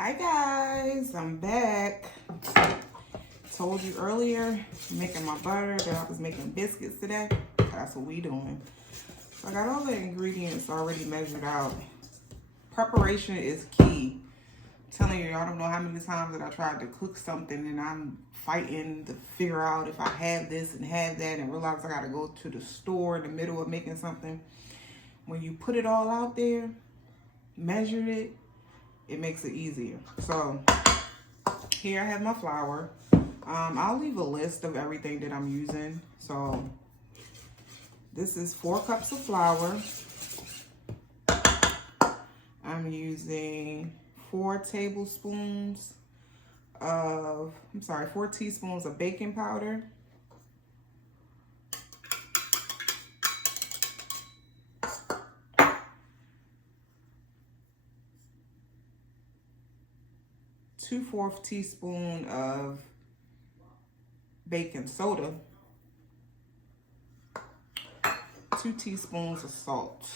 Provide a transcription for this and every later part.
Hi guys, I'm back. Told you earlier, making my butter, that I was making biscuits today. That's what we doing. So I got all the ingredients already measured out. Preparation is key. I'm telling you, I don't know how many times that I tried to cook something and I'm fighting to figure out if I have this and have that and realize I gotta go to the store in the middle of making something. When you put it all out there, measure it, it makes it easier. So here I have my flour. I'll leave a list of everything that I'm using. So this is 4 cups of flour. I'm using 4 teaspoons of baking powder. Two-fourths teaspoon of baking soda, 2 teaspoons of salt,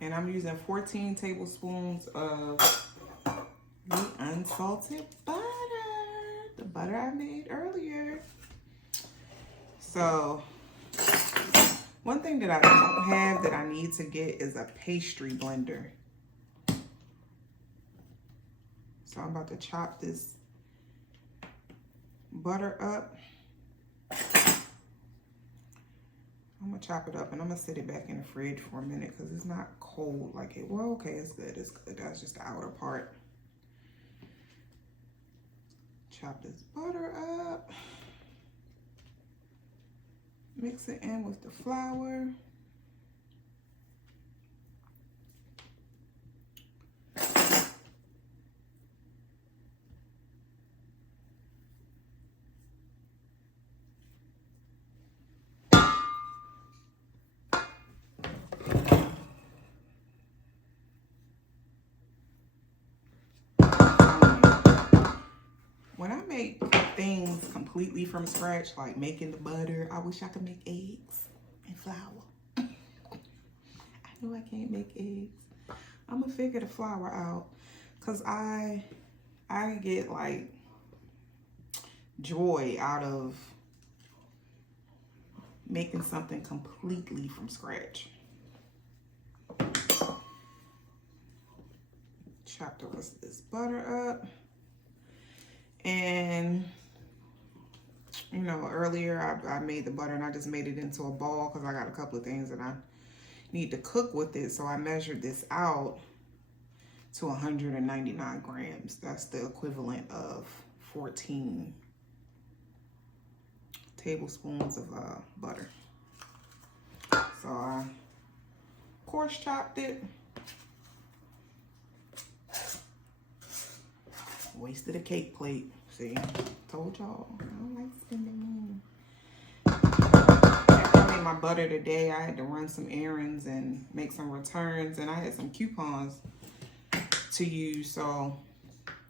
and I'm using 14 tablespoons of the unsalted butter, the butter I made earlier. So one thing that I don't have that I need to get is a pastry blender. So I'm about to chop this butter up. I'm gonna chop it up and I'm gonna sit it back in the fridge for a minute because it's not cold like it. Well, okay, it's good. It's good. That's just the outer part. Chop this butter up. Mix it in with the flour. When I make things completely from scratch, like making the butter, I wish I could make eggs and flour. I know I can't make eggs. I'm gonna figure the flour out because I get like joy out of making something completely from scratch. Chop the rest of this butter up. And you know, earlier I made the butter and I just made it into a ball because I got a couple of things that I need to cook with it. So I measured this out to 199 grams. That's the equivalent of 14 tablespoons of butter. So I coarse chopped it. Wasted a cake plate. See, told y'all I don't like spending money. After I made my butter today, I had to run some errands and make some returns, and I had some coupons to use. So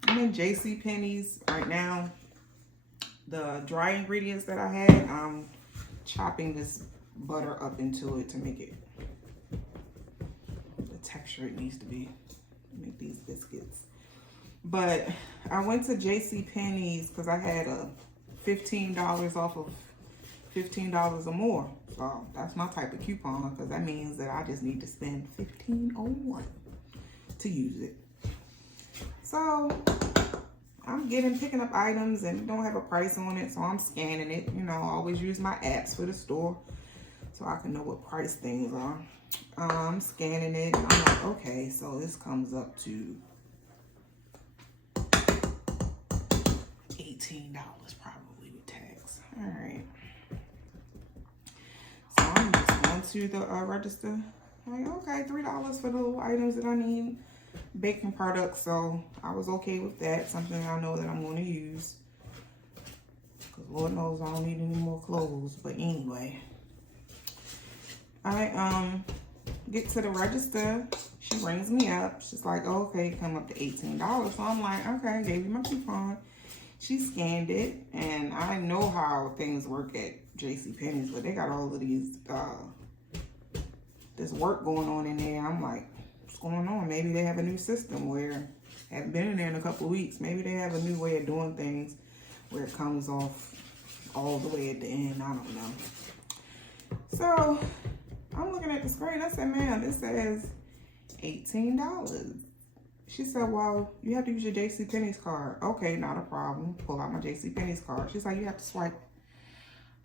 I'm in JCPenney's right now. The dry ingredients that I had, I'm chopping this butter up into it to make it the texture it needs to be to make these biscuits. But I went to JCPenney's because I had a $15 off of $15 or more. So that's my type of coupon because that means that I just need to spend $15.01 to use it. So I'm picking up items and it don't have a price on it. So I'm scanning it. You know, I always use my apps for the store so I can know what price things are. I'm scanning it and I'm like, okay, so this comes up to $18 probably with tax. All right. So I'm just going to the register. Like, okay, $3 for the little items that I need. Baking products, so I was okay with that. Something I know that I'm going to use. Because Lord knows I don't need any more clothes. But anyway. I get to the register. She rings me up. She's like, oh, okay, come up to $18. So I'm like, okay, I gave you my coupon. She scanned it, and I know how things work at JCPenney's, but they got all of these this work going on in there. I'm like, what's going on? Maybe they have a new system where I haven't been in there in a couple of weeks. Maybe they have a new way of doing things where it comes off all the way at the end. I don't know. So I'm looking at the screen. I said, ma'am, this says $18. She said, well, you have to use your JCPenney's card. Okay, not a problem. Pull out my JCPenney's card. She's like, you have to swipe.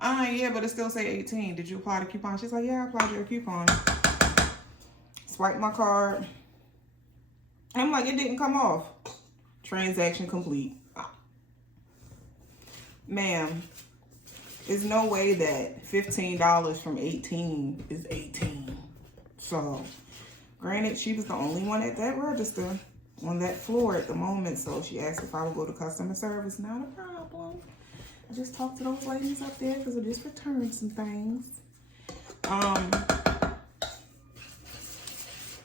Yeah, but it still say 18. Did you apply the coupon? She's like, yeah, I applied your coupon. Swipe my card. I'm like, it didn't come off. Transaction complete. Ma'am, there's no way that $15 from 18 is 18. So, granted, she was the only one at that register on that floor at the moment. So she asked if I would go to customer service. Not a problem. I just talked to those ladies up there because I just returned some things.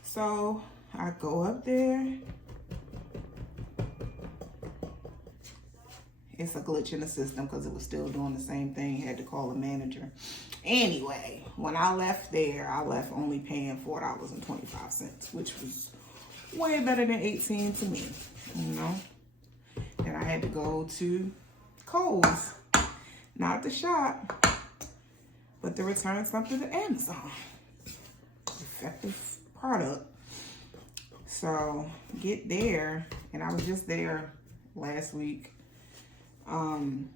So I go up there. It's a glitch in the system because it was still doing the same thing. Had to call the manager. Anyway, when I left there, I left only paying $4.25, which was way better than 18 to me, you know. And I had to go to Kohl's, not the shop, but to return something to Amazon. Effective product. So get there, and I was just there last week. Sound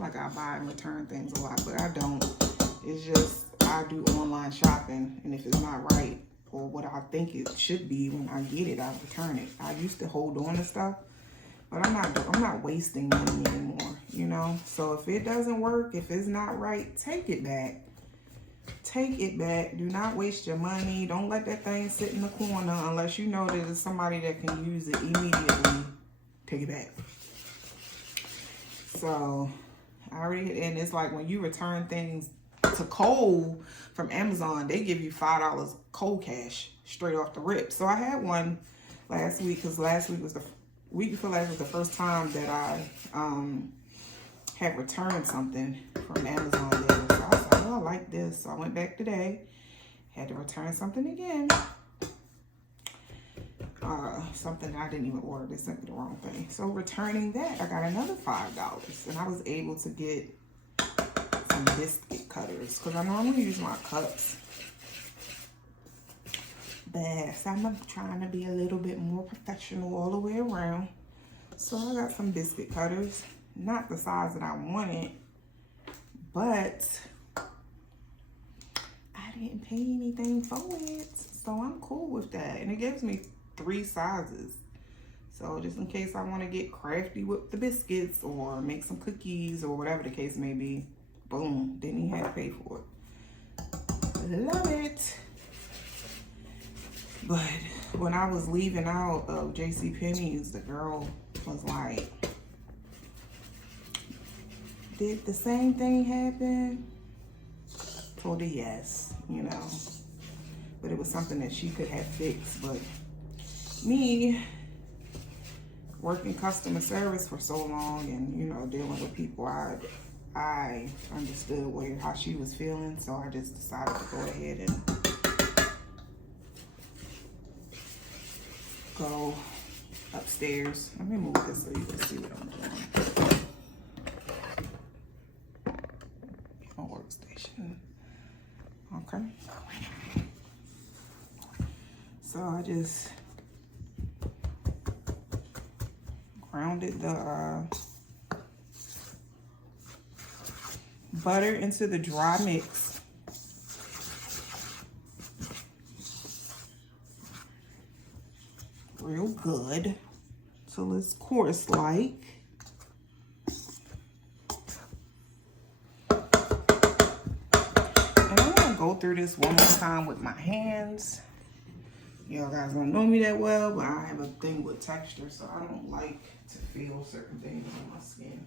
like I buy and return things a lot, but I don't. It's just I do online shopping, and if it's not right or what I think it should be when I get it, I return it. I used to hold on to stuff, but I'm not wasting money anymore, you know. So if it doesn't work, if it's not right, take it back. Take it back. Do not waste your money. Don't let that thing sit in the corner unless you know that there's somebody that can use it immediately. Take it back. So I already, and it's like when you return things to Kohl from Amazon, they give you $5 Kohl cash straight off the rip. So I had one last week because week before last was the first time that I had returned something from Amazon there. So I was like, oh, I like this. So I went back today, had to return something again. Something I didn't even order. They sent me the wrong thing. So returning that, I got another $5. And I was able to get some biscuit cutters because I normally use my cups. But I'm trying to be a little bit more professional all the way around. So I got some biscuit cutters. Not the size that I wanted, but I didn't pay anything for it. So I'm cool with that. And it gives me 3 sizes. So just in case I want to get crafty with the biscuits or make some cookies or whatever the case may be, boom, didn't even have to pay for it. Love it. But when I was leaving out of JCPenney's, the girl was like, did the same thing happen? Told her yes, you know. But it was something that she could have fixed. But me, working customer service for so long and, you know, dealing with people, I understood how she was feeling. So I just decided to go ahead and go upstairs. Let me move this so you can see what I'm doing. My workstation. Okay. So I just grounded the butter into the dry mix. Real good till it's coarse like. And I'm gonna go through this one more time with my hands. Y'all guys don't know me that well, but I have a thing with texture, so I don't like to feel certain things on my skin.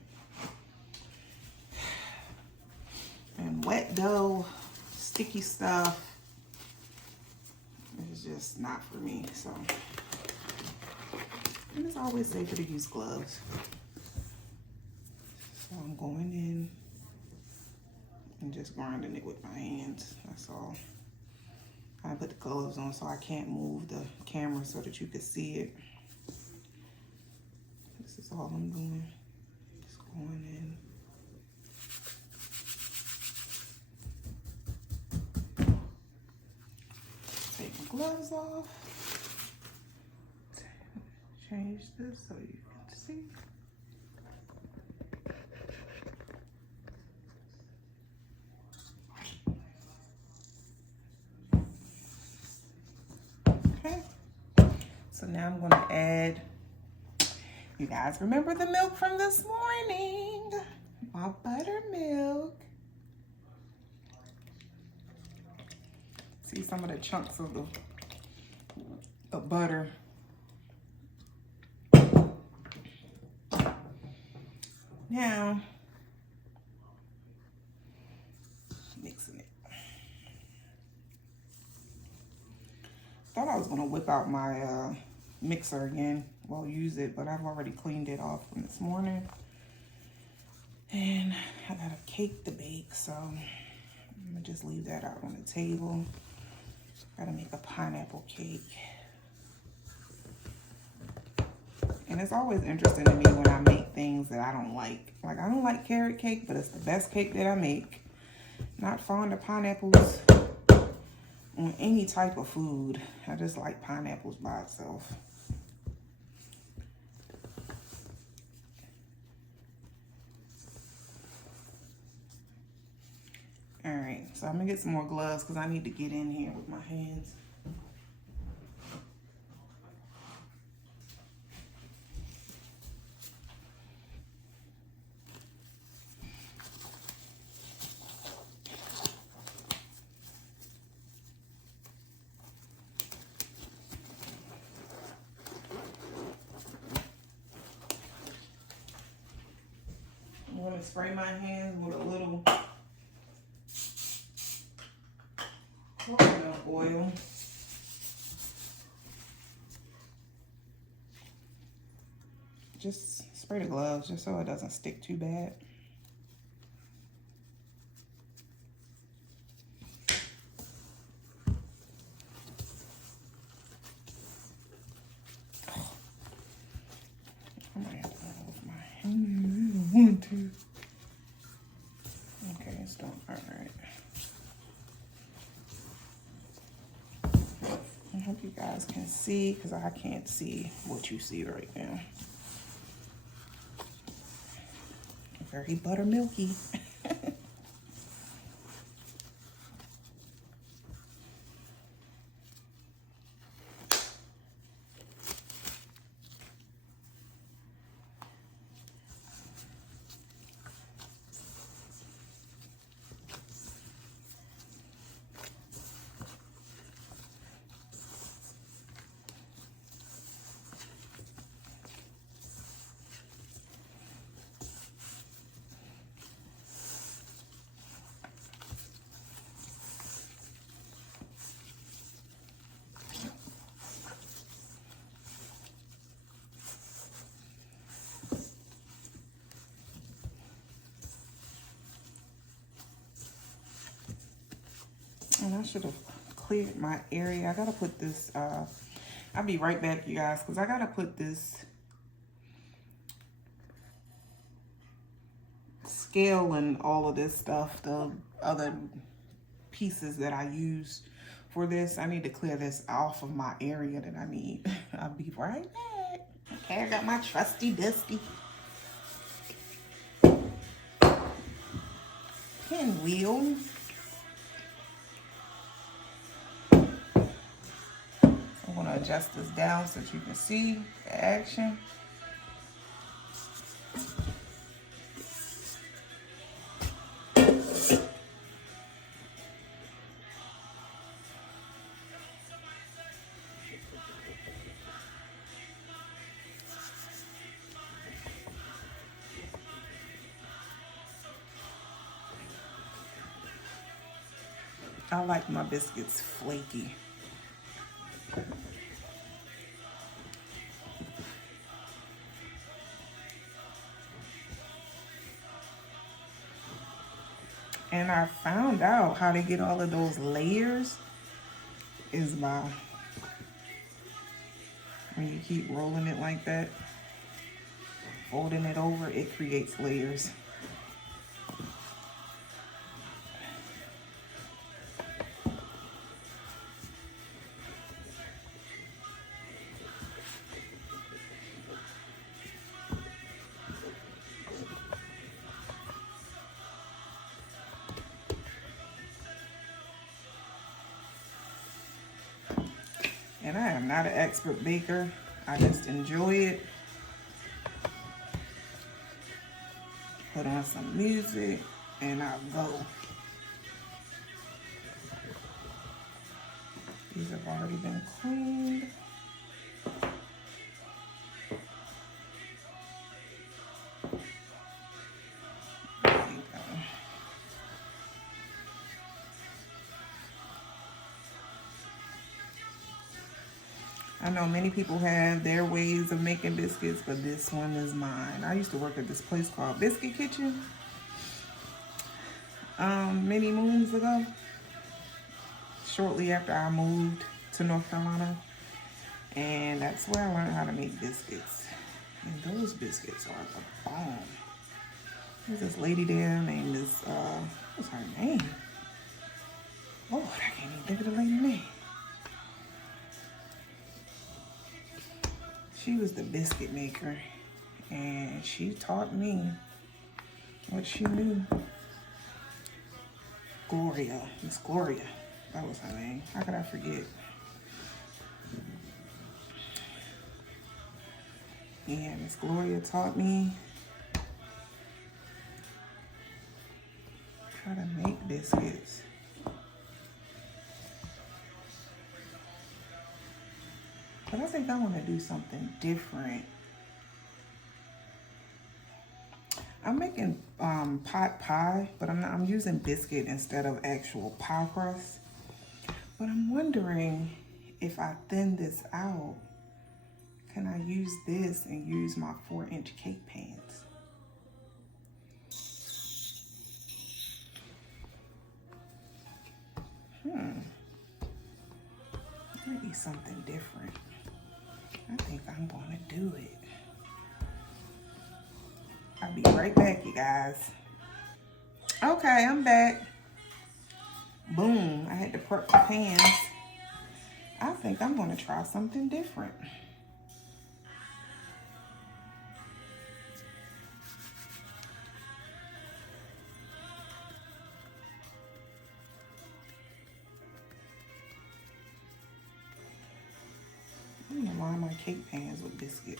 And wet dough, sticky stuff, it's just not for me, so. And it's always safer to use gloves. So I'm going in and just grinding it with my hands. That's all. I put the gloves on so I can't move the camera so that you can see it. This is all I'm doing. Just going in. Take my gloves off. Change this so you can see. Okay. So now I'm going to add, you guys remember the milk from this morning? My buttermilk. See some of the chunks of the butter. Now, mixing it. Thought I was gonna whip out my mixer again. Well, use it, but I've already cleaned it off from this morning. And I got a cake to bake, so I'm gonna just leave that out on the table. Gotta make a pineapple cake. And it's always interesting to me when I make things that I don't like. Like, I don't like carrot cake, but it's the best cake that I make. Not fond of pineapples on any type of food. I just like pineapples by itself. All right, so I'm gonna get some more gloves because I need to get in here with my hands. I'm gonna spray my hands with a little coconut oil. Just spray the gloves just so it doesn't stick too bad. I might have to go with my hand. 1, 2. Okay, it's done. All right. I hope you guys can see because I can't see what you see right now. Very buttermilky. And I should have cleared my area. I gotta put this, I'll be right back, you guys, because I gotta put this scale and all of this stuff, the other pieces that I use for this. I need to clear this off of my area that I need. I'll be right back. Okay, I got my trusty dusty pinwheel. I'm gonna adjust this down so that you can see the action. I like my biscuits flaky. And I found out how to get all of those layers is by when you keep rolling it like that, folding it over, it creates layers. And I am not an expert baker. I just enjoy it. Put on some music and I'll go. These have already been cleaned. There you go. I know many people have their ways of making biscuits, but this one is mine. I used to work at this place called Biscuit Kitchen many moons ago, shortly after I moved to North Carolina. And that's where I learned how to make biscuits. And those biscuits are the bomb. There's this lady there named Miss, what's her name? Lord, I can't even think of the lady's name. She was the biscuit maker, and she taught me what she knew. Gloria, Miss Gloria, that was her name. How could I forget? Yeah, Miss Gloria taught me how to make biscuits. But I think I want to do something different. I'm making pot pie, but I'm using biscuit instead of actual pie crust. But I'm wondering if I thin this out, can I use this and use my 4-inch cake pans? Maybe something different. I think I'm gonna do it. I'll be right back, you guys. Okay, I'm back. Boom, I had to prep the pans. I think I'm gonna try something different. I'm gonna line my cake pans with biscuit.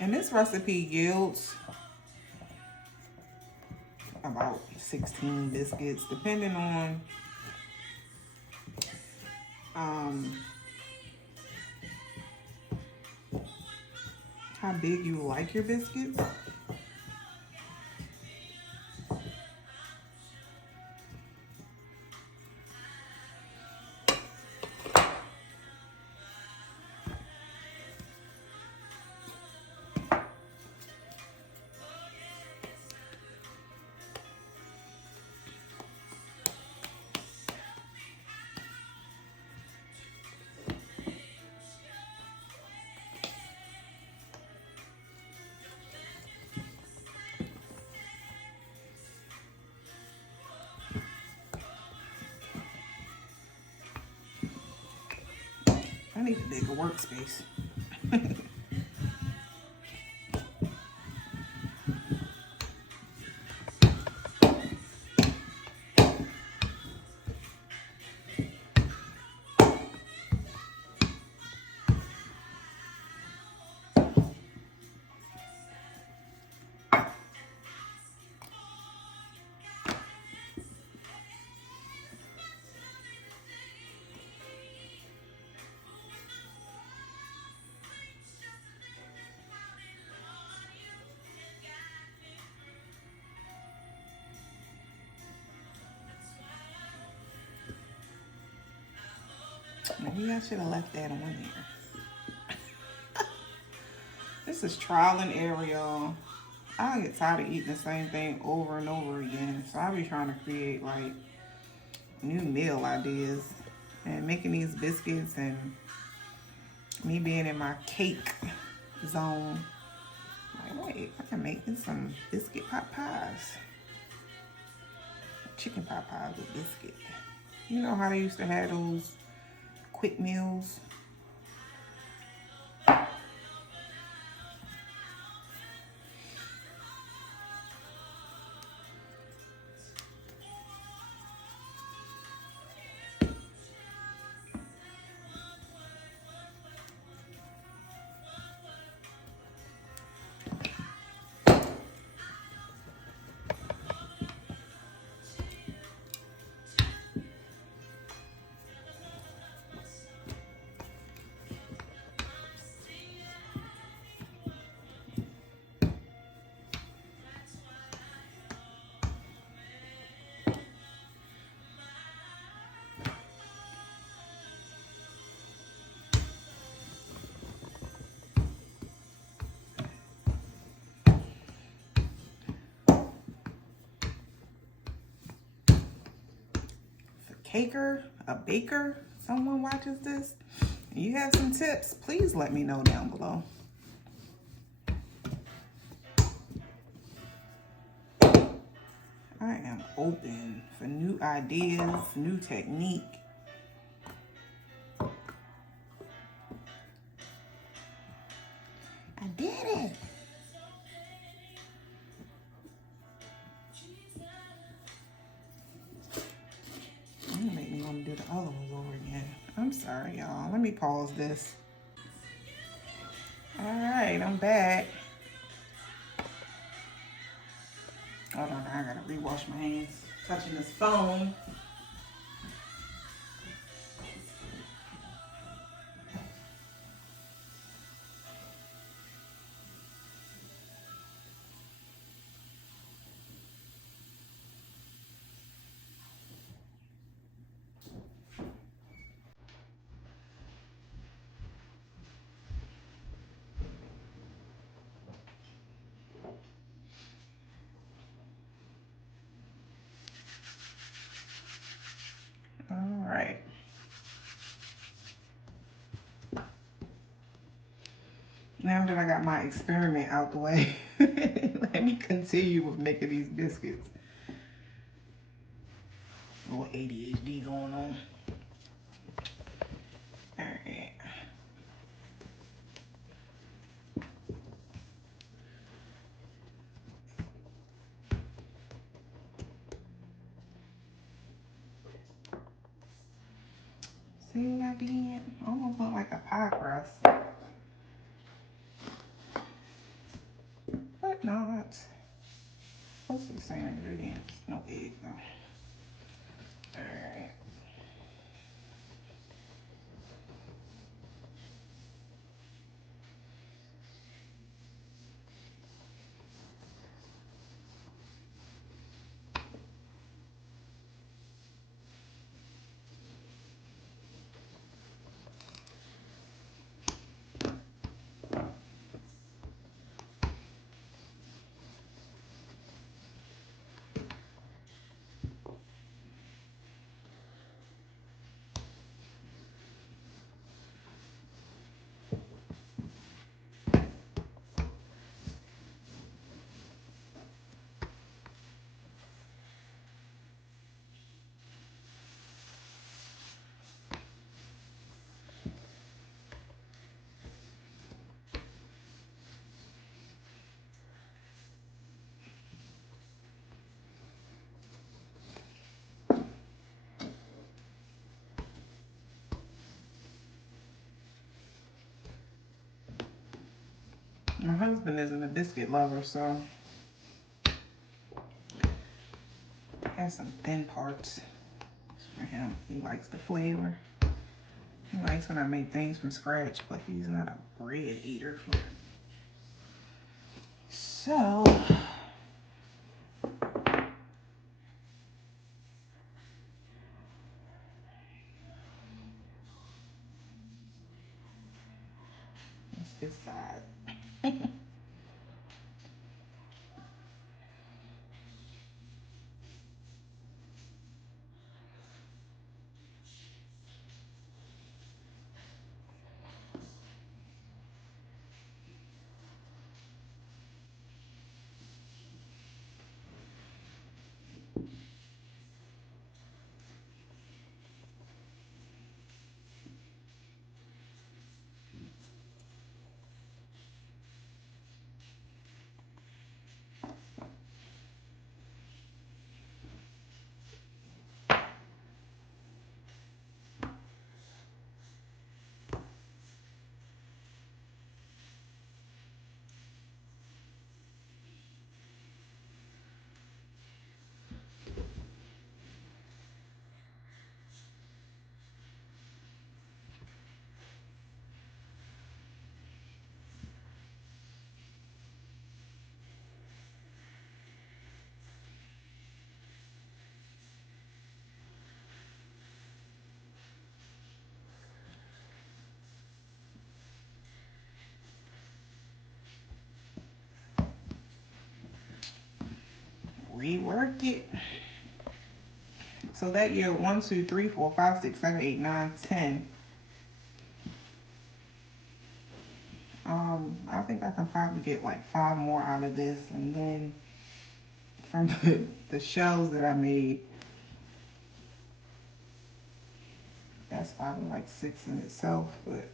And this recipe yields about 16 biscuits, depending on how big you like your biscuits. I need a bigger workspace. Maybe I should have left that on there. This is trial and error, y'all. I get tired of eating the same thing over and over again. So I'll be trying to create like new meal ideas. And making these biscuits and me being in my cake zone. Like, wait, I can make me some biscuit pot pies. Chicken pot pies with biscuit. You know how they used to have those quick meals? Caker, a baker, someone watches this, and you have some tips, please let me know down below. I am open for new ideas, new technique. I did it. Make me want to do the other ones over again. I'm sorry, y'all. Let me pause this. All right, I'm back. Hold on, I gotta rewash my hands. Touching this phone. All right. Now that I got my experiment out the way, let me continue with making these biscuits. A little ADHD going on. All right. See what I did? Almost look like a pie crust. But not. What's the same ingredients? No egg though. Alright. My husband isn't a biscuit lover, so I have some thin parts for him. He likes the flavor. He likes when I make things from scratch, but he's not a bread eater. So this side. Rework it. So that yield 1, 2, 3, 4, 5, 6, 7, 8, 9, 10. I think I can probably get like 5 more out of this, and then from the shells that I made, that's probably like 6 in itself, but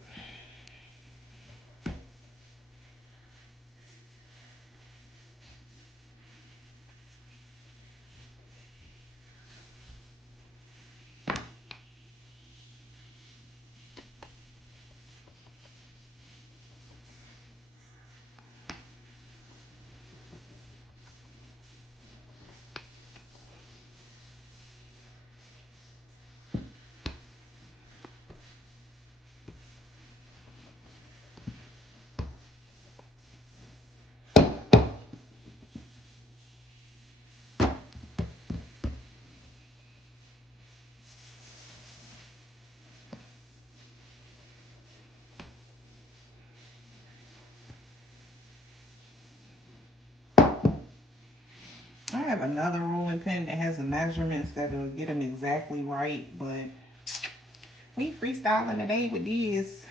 I have another rolling pin that has the measurements that'll get them exactly right, but we freestyling today with these.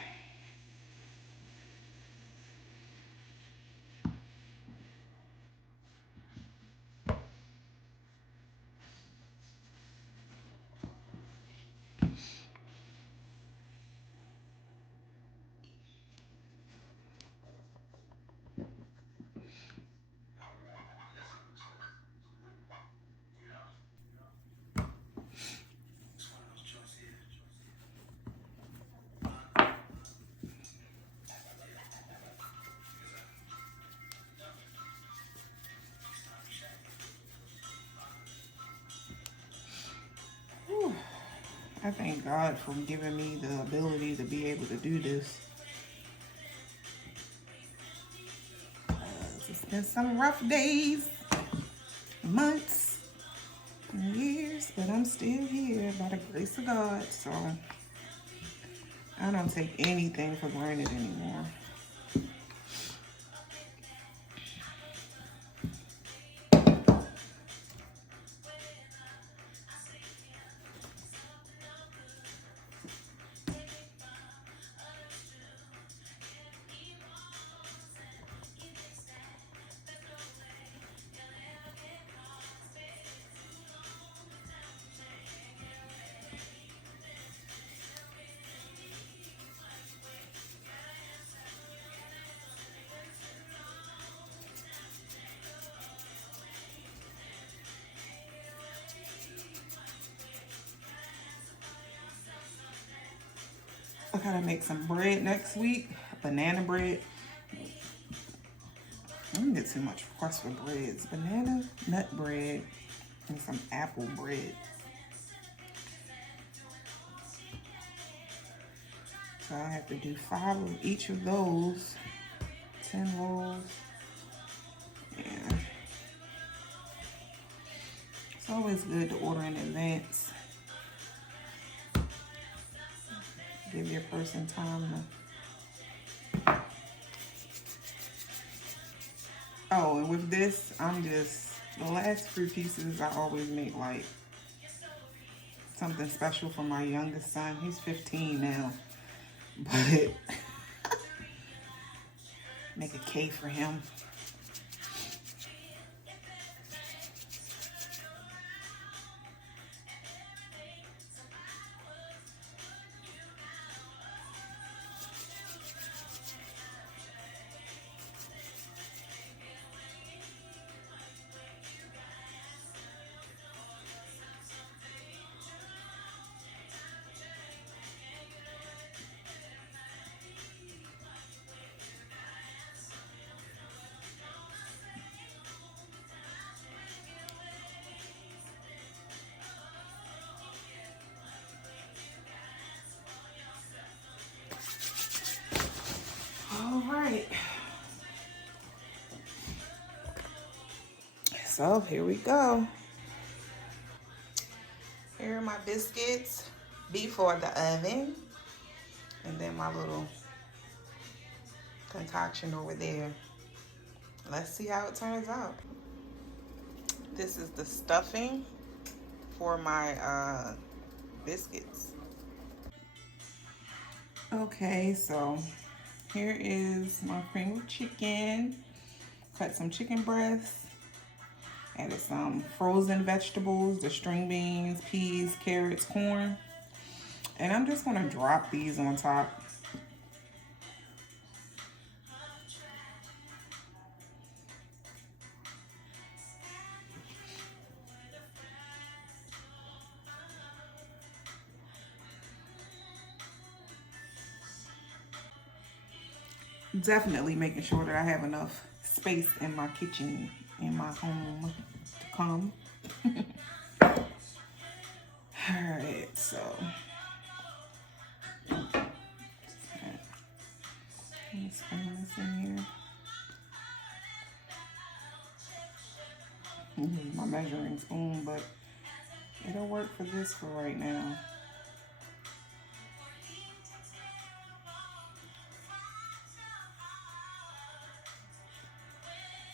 Whew. I thank God for giving me the ability to be able to do this. It's been some rough days, months, and years, but I'm still here by the grace of God, so I don't take anything for granted anymore. I gotta make some bread next week, banana bread. I don't get too much requests for breads. Banana nut bread and some apple bread. So I have to do 5 of each of those, 10 rolls. Yeah. It's always good to order in advance. Give your person time to Oh, and with this, the last few pieces, I always make like something special for my youngest son. He's 15 now, but make a cake for him. All right. So here we go. Here are my biscuits before the oven. And then my little concoction over there. Let's see how it turns out. This is the stuffing for my biscuits. Okay, so here is my cream of chicken. Cut some chicken breasts. Added some frozen vegetables, the string beans, peas, carrots, corn. And I'm just gonna drop these on top. Definitely making sure that I have enough space in my kitchen, in my home to come. All right, so let's spoon this in here. My measuring spoon, but it'll work for this for right now.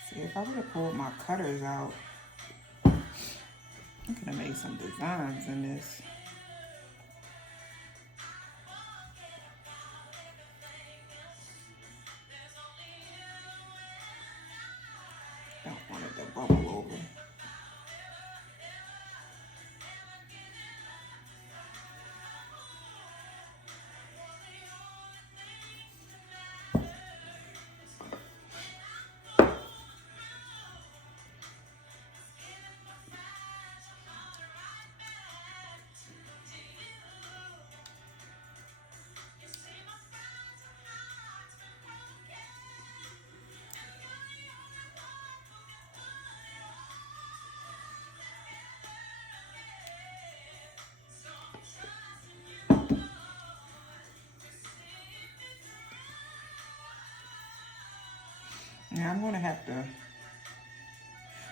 See, if I would have pulled my cutters out, I could have made some designs in this. Don't want it to bubble over. Now I'm gonna have to,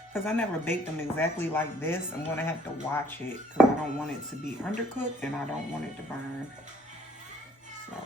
because I never baked them exactly like this, I'm gonna have to watch it because I don't want it to be undercooked and I don't want it to burn. So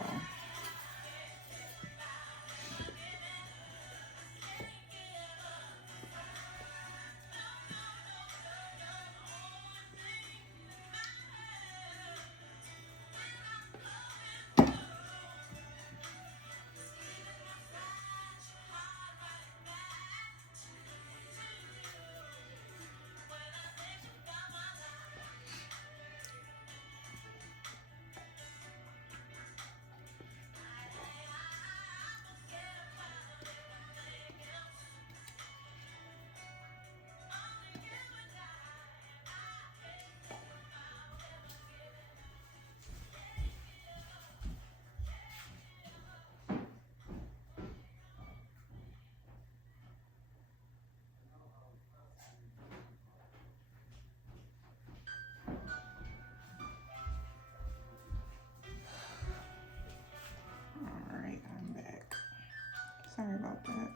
sorry about that.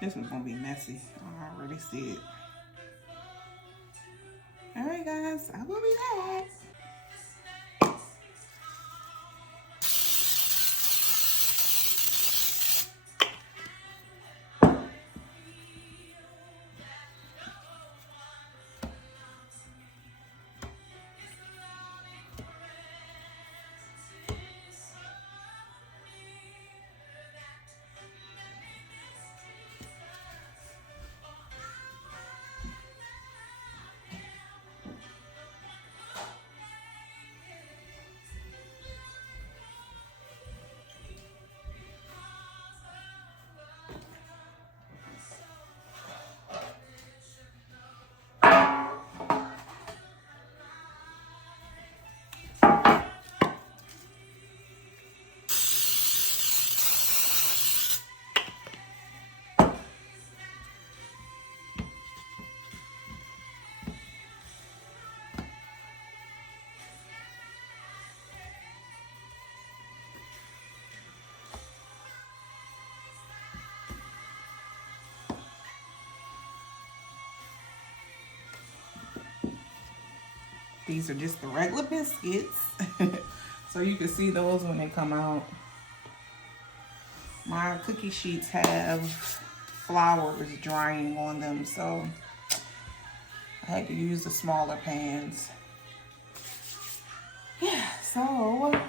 This one's gonna be messy. I already see it. I will be back. These are just the regular biscuits. So you can see those when they come out. My cookie sheets have flowers drying on them, so I had to use the smaller pans. Yeah, so I'm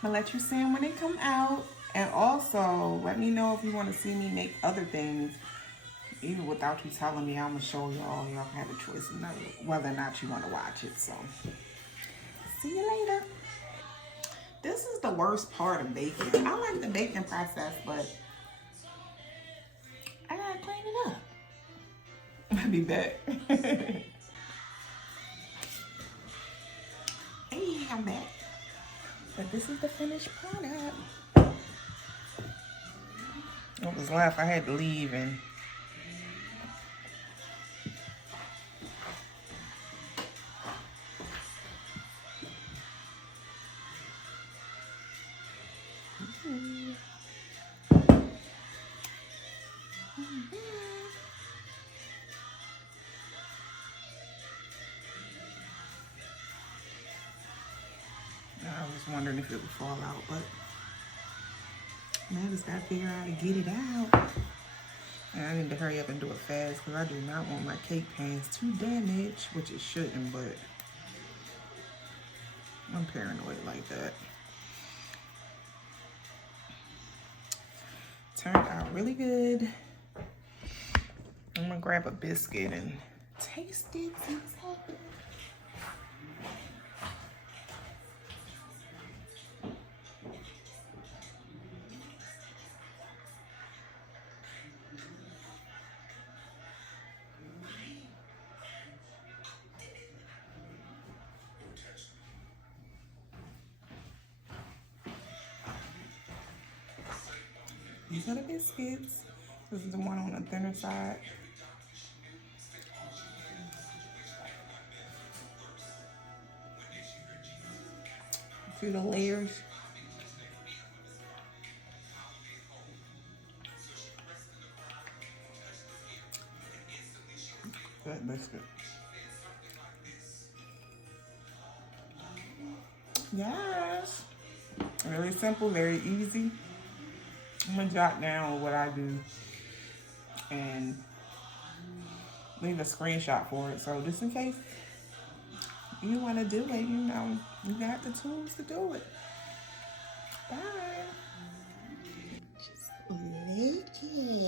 gonna let you see them when they come out. And also, let me know if you want to see me make other things. Even without you telling me, I'm gonna show y'all. Y'all can have a choice of whether or not you want to watch it. So, see you later. This is the worst part of baking. I like the baking process, but I gotta clean it up. I'll be back. Hey, I'm back. But this is the finished product. What was left, I had to leave and I was wondering if it would fall out, but man, I just gotta figure out how to get it out. And I need to hurry up and do it fast because I do not want my cake pans to damage, which it shouldn't, but I'm paranoid like that. Turned out really good. I'm gonna grab a biscuit and taste it, see what's happening. These are the biscuits. This is the one on the thinner side. See the layers? Good biscuit. Yes. Very simple, very easy. I'm gonna jot down what I do and leave a screenshot for it. So just in case you want to do it, you know, you got the tools to do it. Bye. Just look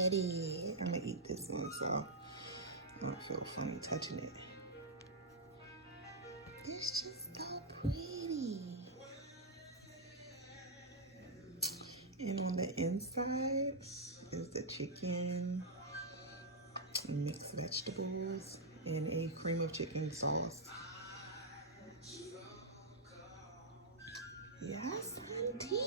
at it. I'm gonna eat this one, so I don't feel funny touching it. It's just so pretty. And on the inside is the chicken, mixed vegetables, and a cream of chicken sauce. Yes, auntie.